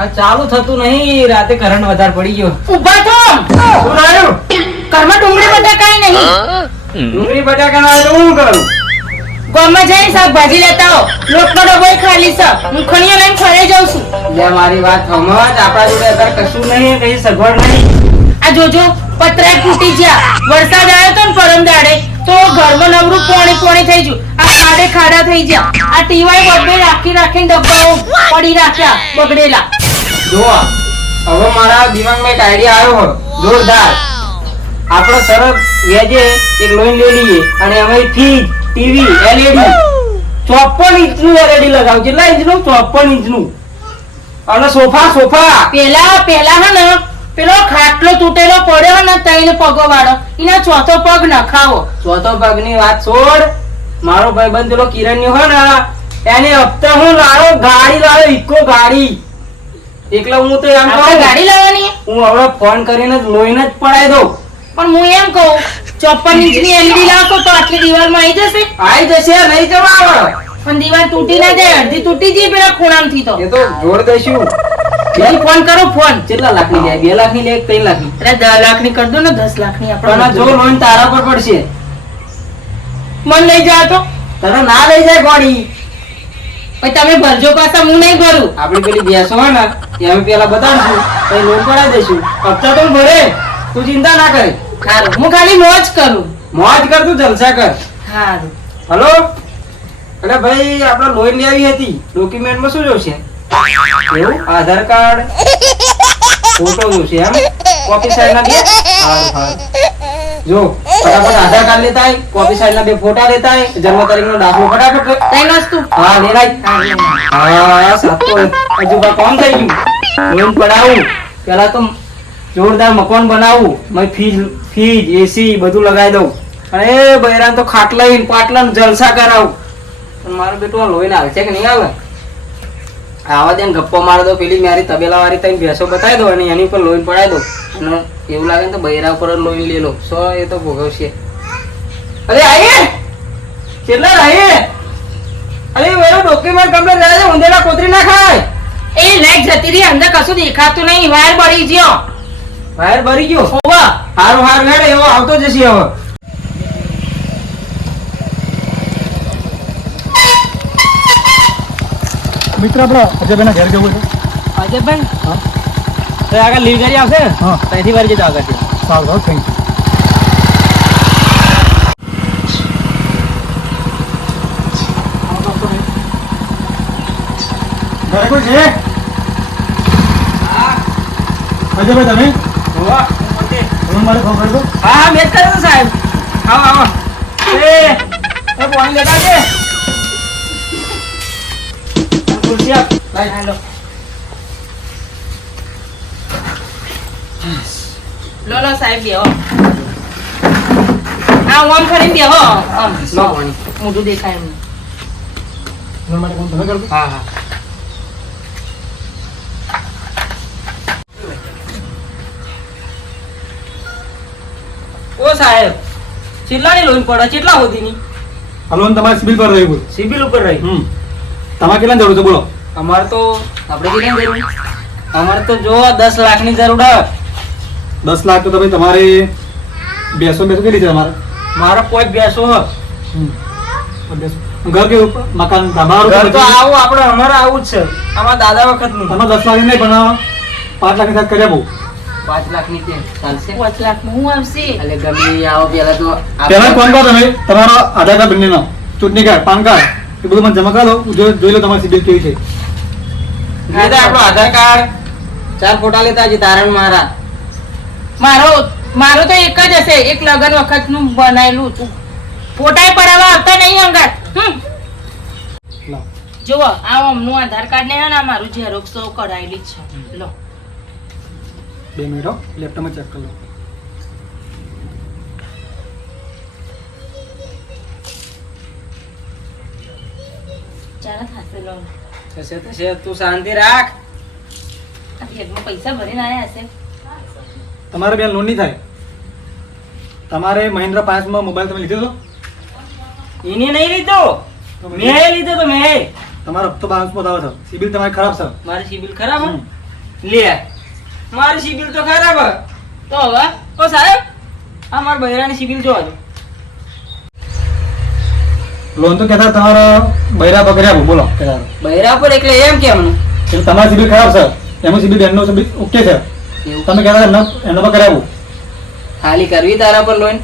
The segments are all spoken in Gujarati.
આ ચાલુ થતું નહીં રાતે કરંટ વધારે પડી ગયો. ઊભા થો. ઘરમાં ડુંગળી બટાકાય નહીં. ડુંગળી બટાકા ના હું કરું? ગામમાં જઈને શાકભાજી લેતા આવો. લોટનો ડબ્બો ખાલી છે. હું ખણીઓ લઈને ફરે જાઉં છું. લે મારી વાત સમજ આપણા જોડે અત્યારે કશું નહીં કઈ સગવડ નહીં. આ જોજો પતરા ફૂટી ગયા. વરસાદ આવ્યો તો ને પરમ દાડે. તો ઘરમાં નવરું પોણી પોણી થઈ ગયું. આ ખાડે ખાડા થઈ ગયા. આ ટીવાય બગડે રાખી રાખીને ડબ્બાઓ પડી રાખ્યા બગડેલા. જુઓ હવે મારા દિમાગમાં એક આઈડિયા આવ્યો હો જોરદાર. આપણે સરસ વેજે એક લોન લઈ લઈએ અને અમે ફ્રીજ ટીવી એલઈડી ચોપન ઇંચનું એલઈડી લગાવ કેટલા ઇંચનું? ચોપન ઇંચનું. અને સોફા સોફા. પેલા પેલા હે ને પેલો ખાટલો તૂટેલો પડ્યો ને તઈને પગો વાળો. એના ચોથો પગ નખાવો. ચોથો પગની વાત છોડ. મારો ભાઈબંધ પેલો કિરણ હોય ને એને હપ્તા હું લાવ્યો ગાડી લાવ્યો ઇકો ગાડી. એકલા હું તો એમ કહું ગાડી લેવાની? હું હવે ફોન કરીને જ લોહીને જ પડાઈ દઉં. પણ હું એમ કહું ચોપન ઇંચની એલઈડી લાવતો તો આટલી દિવાલમાં આવી જશે. આવી જશે નહીં જવા આવે. પણ દિવાલ તૂટી ના જાય અડધી તૂટી જઈ પેલા ખૂણામાંથી તો. એ તો જોડ દઈશું જલ્દી ફોન કરો ફોન. કેટલા લાખની જાય બે લાખની લે ત્રણ લાખની? અરે દસ લાખની કરી દો ને દસ લાખની આપણે જો લોન તારા પર પડશે. મન લઈ જાય તો. તને ના લઈ જાય ગાડી તમે ભરજો પાછા હું નહીં ભરું. આપણે પેલી ભેંસો હોય ને એ અમે પેલા બતાવશું પછી લોન પડાવી દઈશું. હપ્તા તો ભરે તું ચિંતા ના કરે. સારું. હું ખાલી મોજ કરું. મોજ કર તું જલસા કર. સારું. હલો? એટલે ભાઈ આપણે લોન લેવી હતી. ડોક્યુમેન્ટમાં શું જોશે? એવું? આધાર કાર્ડ? ફોટો જોશે એમ? કોપી સાઈડ ના હા હારું. જો ફટાફટ આધાર કાર્ડ લેતા આય કોપી સાઈડ ના બે ફોટા લેતા આય જન્મ તારીખ નો દાખલો ફટાફટ ત્રણ વસ્તુ? હા લેરાય હા સાતો હજુ બા કોમ થઈ ગયું? લોન પડાવું. પેલા તો જોરદાર મકાન બનાવું. મેં ફીજ ફીજ એસી બધું લગાવી દઉં. અને એ બૈરાન તો ખાટલા પાટલા જલસા કરાવું. પણ મારો બેટો આ લોહીને છે કે નહીં આવે આવા દે ગપ્પો મારે દો પેલી મારી તબેલા વાળી તઈ ભેંસો બતાવી દો અને એની પર લોહી પડાવી દો. અને એવું લાગે ને તો બૈરા ઉપર લોહી લો સો એ તો ભોગવશે. અરે આયે! કેટલા આયે અરે વેરો ડોક્યુમેન્ટ કમ્પ્લેટ રહ્યા છે ઊંધેડા કોતરી ના ખાય એ લાઈટ જતી રહી અંદર કશું દેખાતું નહીં વાયર બળી ગયો. વાયર બળી ગયો? હોવા હારું હારું હેડે એવો આવતો જશે હવે. મિત્ર આપણા અજયભાઈના ઘેર જવું છે? અજયભાઈ? હા. તો આગળ લીવ કરી આવશે? હા. ત્યાંથી વાર જતા આગળ સારું સારું થેન્ક યુ તમે? મારે કરી હા મેં કર્યો સાહેબ. આવો આવો. એ એ પાણી લેતા છે. ખુરશી આપ લાઈ. હાલો લો લો સાહેબ બેહો. આ ઓમ કરીને બેહો. આમ લો મોઢું દેખાય એમ તમારા માટે ફોન તમે કરી દો હા હા. ઓ સાહેબ ચેટલાની લોન પડે ચેટલા સુધીની? આ લોન તમારે સિબિલ પર રહ્યું સિબિલ ઉપર રહી? હમ. તમારે કેટલા જરૂર છે બોલો. અમારે તો આપણે કેટલા જરૂર? અમારે તો જો દસ લાખની જરૂર હે દસ લાખ તો તમે તમારે બેસો બેસો કેટલી છે તમારે? મારા કોઈ બેસો હે હમ. બેસો. ઘર કેવું મકાન? તમારું ઘર તો આવું આપણે અમારે આવું જ છે. અમારા દાદા વખતનું તમારે દસ લાખ નહીં પણ પાંચ લાખ સાથે કર્યા બહુ. પાંચ લાખની તે ચાલશે. પાંચ લાખ હું આવશે? એટલે ગમે આવો પેલા તો પહેલા ફોન કરો તમે? તમારો આધાર કાર્ડ બંનેનો. ચૂંટણી કાર્ડ પાન કાર્ડ. એ બધું મને જમા કરો જો- જોઈ લો તમારી સિબિલ કેવી છે. આપણો આધાર કાર્ડ ચાર ફોટા લેતા તારણ મારા. મારો મારો તો એક જ હશે. એક લગન વખતનું બનાયેલું હતું. ફોટાય પડાવવા આવતા નહીં અંગાત હમ. જુઓ આ અમનું આધાર કાર્ડ ને હે આ મારું ઝેરોક્સ કરાયેલી છે. લો. બે મિનિટો લેપટોપમાં ચેક કરી લો. ચાલો થાશે લો. થશે થશે. તું શાંતિ રાખ. આ પૈસા ભરીને આયા હશે. તમારે બેન લોન નહીં થાય. તમારે મહિન્દ્રા પાંચમાં મોબાઈલ તમે લીધો હતો એને નહીં લીધો. મેં લીધો તો મેં. તમારો હપ્તો બાઉન્સ બતાવો છો સિબિલ તમારી ખરાબ છે. મારી સિબિલ ખરાબ. લે. મારું સિબિલ તો ખરાબ તો હવે ઓ સાહેબ આ મારા બૈરાની સિબિલ જોવા દો. લોન તો કહેતા તમારો બૈરા બગડ્યા બોલો. કહેતા. બૈરા પર એટલે એમ કેમ તમારી સિબિલ ખરાબ છે. એનું સિબિલ બેનનો સિબિલ ઓકે છે. તમે કહેતા ન એનો પર કરાવું. ખાલી કરવી તારા પર લોન?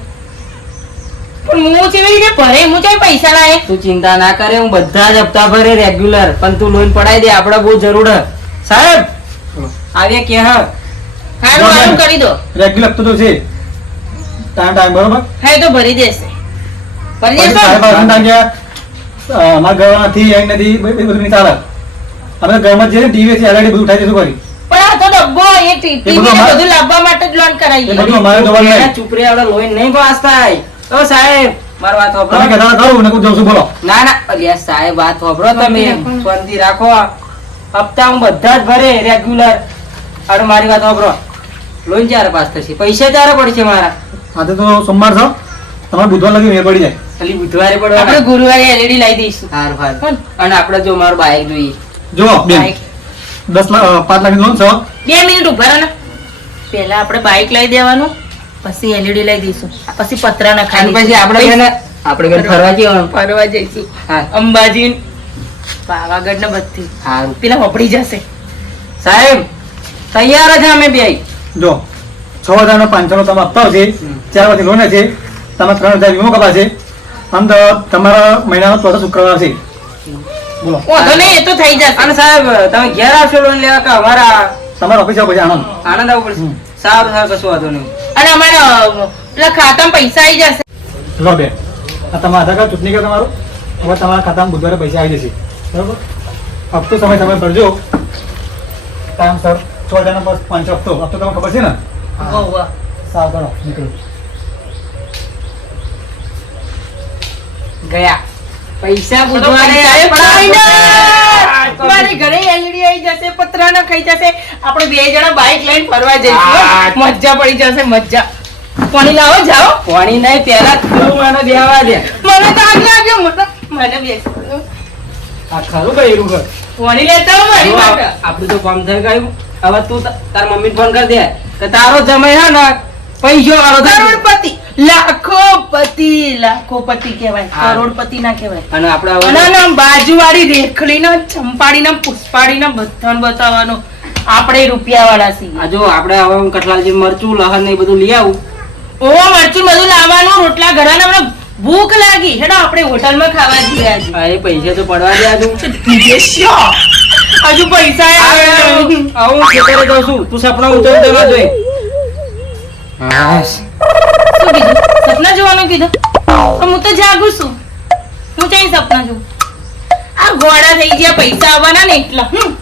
પણ હું કેવી રીતે ભરે હું કઈ પૈસા લાય તું ચિંતા ના કરે હું બધા જ હપ્તા ભરે રેગ્યુલર પણ તું લોન પડાઈ દે આપણે બહુ જરૂર હે. સાહેબ આવે કે હા? હારું હારું કરી દો. રેગ્યુલર હપ્તો તો છે. ટાઈમ ટાઈમ બરોબર? હા એ તો ભરી દેશે. ભરી દેશે અમારા ઘરમાં નથી અહીં નથી બધું નહીં ચાલે. અમે ઘરમાં જે ટીવી છે એલઈડી બધું ઉઠાઈ જશું કરી પણ આ તો ડબ્બો એ ટીવી બધું ને બધું લાવવા માટે જ લોન કરાવી બધું અમારે જોવાનું નહીં. ચૂપરી આવડે આપણે નહીં પાસ થાય. તો સાહેબ મારો વાત તમે સાંભળો કહેતા હતા ને કું છું બોલો ના ના અલ્યા સાહેબ વાત હોબરો તમે. શાંતિ રાખો. હપ્તા હું બધા જ ભરે રેગ્યુલર અને મારી વાત હોબરો લોન ક્યારે પાસ થશે? પૈસા ક્યારે પડશે મારા? આજે તો સોમવાર છો. તમારે બુધવાર લગી મેળ પડી જાય. ખાલી બુધવારે આપણે ગુરુવારે એલઈડી લાવી દઈશું. સારું સારું? અને આપણે જો મારું બાઈક જોઈએ. જો બેન. બાઈક. દસ લાખ પાંચ લાખ લોન છે. બે મિનિટ ઊભા રહો ને. પહેલા આપણે બાઇક લઈ દેવાનું પછી એલઈડી લઈ દઈશું પછી પતરા નખાઈ પછી આપણે આપણે ફરવા જવાનું. ફરવા જઈશું. હા. અંબાજી પાવાગઢ ને બધી. સારું. પેલા વપડી જશે. સાહેબ તૈયાર જ અમે બે. જો છ હજાર નો પાંચસો નો તમે આપતા છે ચારમાંથી લોન છે તમે ત્રણ હજાર વીમો કપાશે આમ તો તમારા મહિનાનો ચોથો શુક્રવાર છે. બોલો નહીં એ તો થઈ જશે. અને સાહેબ તમે ઘેર આવશો લોન લેવા કે અમારા તમારા ઓફિસ આવો પછી આનંદ. આનંદ આવવું પડશે. સારું સારું કશું વાંધો નહીં. અને અમારા પેલા ખાતામાં પૈસા આવી જશે. લો બેન. આ તમારા આધાર કાર્ડ ચૂંટણી કાર્ડ તમારું હવે તમારા ખાતામાં બુધવારે પૈસા આવી જશે. બરાબર? હપ્તો સમય તમે ભરજો. ટાઈમ સર છ હજારનો બસ પાંચ હપ્તો. હપ્તો તમને ખબર છે ને. સાવ કરો નીકળો. ગયા. પૈસા! મારી ઘરે એલઈડી આવી જશે પતરા ના ખાઈ જશે. આપણે બે જણા બાઇક લઈને ફરવા જઈશું મજા પડી જશે મજા. પાણી લાવો જાઓ. પાણી નહીં પેલા થોડું મને બેહવા દે. મને તો આગ લાગ્યો મને મને આ ખરું કર્યું ઘર. પાણી લેતા મારી માટે. આપણું તો કામ થઈ ગયું. હવે તું તાર મમ્મી ફોન કરી દે કે તારો જમાઈ હા ને પૈસો વાળો. કરોડપતિ. લાખોપતિ લાખોપતિ કહેવાય કરોડપતિ ના કહેવાય. અને આપણે બાજુવાળી અને ના ચંપાડી ના પુષ્પાડી ના બધાને બતાવવાનો. આપણે રૂપિયા વાળા છીએ. આ જો આપણે હવે હું કઠલાલજી મરચું લહન ને બધું લઈ આવું. ઓ મરચું બધું લાવવાનું રોટલા ઘરાના ને ભૂખ લાગી. હેડો આપણે હોટલમાં ખાવા જઈએ આજે. એ પૈસા તો પડવા દે આજુ. હજુ પૈસા આવે હું ખેતરે જાઉં છું. તું સપના દેવા જોઈએ શું કીધું? સપના જોવાનું કીધું? તો હું તો જાગું છું. હું ક્યાંય સપના જોઉં? આ ગોળા થઈ ગયા, પૈસા આવવાના ને એટલા. હમ.